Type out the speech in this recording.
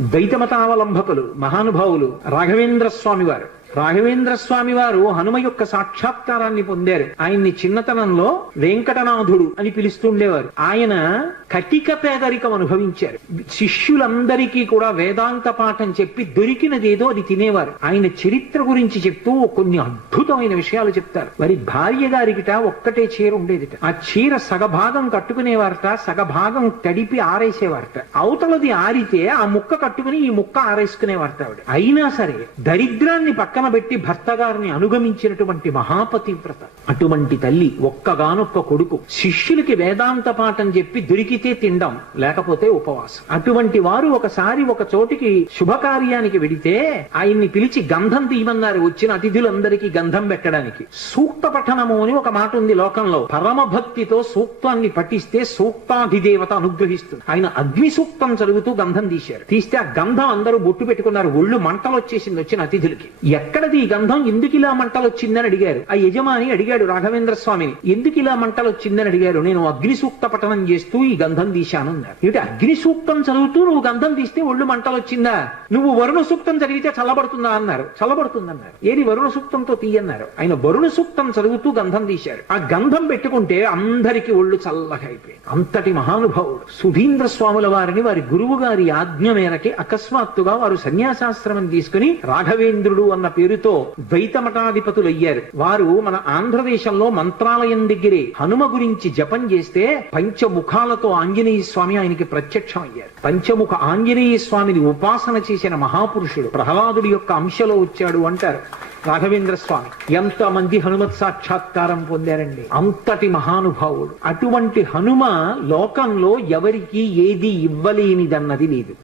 ద్వైతమతావలంబకులు మహానుభావులు రాఘవేంద్ర స్వామి వారు. రాఘవేంద్ర స్వామి వారు హనుమ యొక్క సాక్షాత్కారాన్ని పొందారు. ఆయన్ని చిన్నతనంలో వెంకటనాథుడు అని పిలుస్తుండేవారు. ఆయన కటిక పేదరికం అనుభవించారు. శిష్యులందరికీ కూడా వేదాంత పాఠం చెప్పి దొరికినదేదో అది తినేవారు. ఆయన చరిత్ర గురించి చెప్తూ కొన్ని అద్భుతమైన విషయాలు చెప్తారు. వారి భార్య గారికిట ఒక్కటే చీర ఉండేదిట. ఆ చీర సగభాగం కట్టుకునేవారట, సగభాగం తడిపి ఆరేసేవారట. అవతలది ఆరితే ఆ ముక్క కట్టుకుని ఈ ముక్క ఆరేసుకునేవారట ఆవిడ. అయినా సరే దరిద్రాన్ని పక్కన పెట్టి భర్త గారిని అనుగమించినటువంటి మహాపతివ్రత. అటువంటి తల్లి, ఒక్కగానొక్క కొడుకు, శిష్యులకి వేదాంత పాఠం చెప్పి దొరికితే తినడం, లేకపోతే ఉపవాసం. అటువంటి వారు ఒకసారి ఒక చోటికి శుభకార్యానికి వెడితే ఆయన్ని పిలిచి గంధం తీయమన్నారు. వచ్చిన అతిథులందరికీ గంధం పెట్టడానికి. సూక్త పఠనము అని ఒక మాట ఉంది లోకంలో. పరమ భక్తితో సూక్తాన్ని పఠిస్తే సూక్తాధిదేవత అనుగ్రహిస్తుంది. ఆయన అగ్ని సూక్తం చదువుతూ గంధం తీశారు. తీస్తే ఆ గంధం అందరూ బొట్టు పెట్టుకున్నారు. ఒళ్ళు మంటలు వచ్చేసింది వచ్చిన అతిథులకి. ఎక్కడది ఈ గంధం, ఎందుకు ఇలా మంటలు వచ్చిందని అడిగారు. ఆ యజమాని అడిగాడు రాఘవేంద్ర స్వామిని, ఎందుకు ఇలా మంటలు వచ్చిందని అడిగారు. నేను అగ్ని సూక్త పఠనం చేస్తూ ఈ గంధం తీశాను అన్నారు. ఏమిటి, అగ్ని సూక్తం చదువుతూ నువ్వు గంధం తీస్తే ఒళ్ళు మంటలు వచ్చిందా? నువ్వు వరుణ సూక్తం చదివితే చల్లబడుతుందా అన్నారు. చల్లబడుతుందన్నారు. ఏది వరుణ సూక్తంతో తీయన్నారు. ఆయన వరుణ సూక్తం చదువుతూ గంధం తీశారు. ఆ గంధం పెట్టుకుంటే అందరికి ఒళ్ళు చల్లగా అయిపోయింది. అంతటి మహానుభావుడు సుధీంద్ర స్వాముల వారిని వారి గురువు గారి ఆజ్ఞ మేరకి అకస్మాత్తుగా వారు సన్యాసాశ్రమం తీసుకుని రాఘవేంద్రుడు అన్న పేరుతో ద్వైతమఠాధిపతులయ్యారు. వారు మన ఆంధ్రదేశంలో మంత్రాలయం దగ్గరే హనుమ గురించి జపం చేస్తే పంచముఖాలతో ఆంజనేయ స్వామి ఆయనకి ప్రత్యక్షం అయ్యారు. పంచముఖ ఆంజనేయ స్వామిని ఉపాసన చేసిన మహాపురుషుడు. ప్రహ్లాదుడి యొక్క అంశలో వచ్చాడు అంటారు రాఘవేంద్ర స్వామి. ఎంతమంది హనుమత్ సాక్షాత్కారం పొందారండి. అంతటి మహానుభావుడు. అటువంటి హనుమ లోకంలో ఎవరికి ఏది ఇవ్వలేనిదన్నది లేదు.